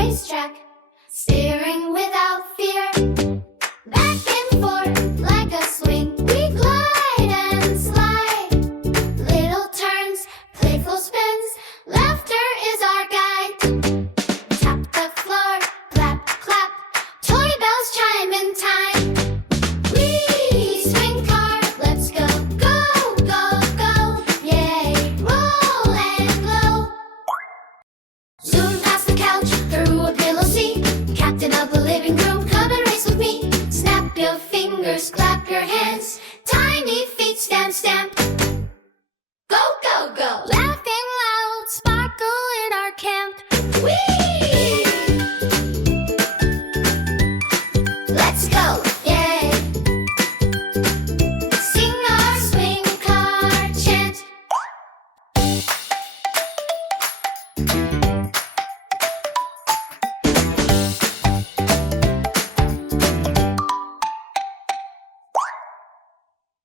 racetrack, steering without fear. Back and forth like a swing, we glide and slide. Little turns, playful spins, laughter is our guide. Tap the floor, clap, clap, toy bells chime in time. We swing car, let's go, go, go, go. Yay, roll and glow. Zoom past the couch, through a pillow seat. Captain of the living room, come and race with me. Snap your fingers, clap your hands. Tiny feet stamp, stamp. Go, go, go. Laughing loud, sparkle in our camp. Whee! Let's go, yay! Sing our swing car chant.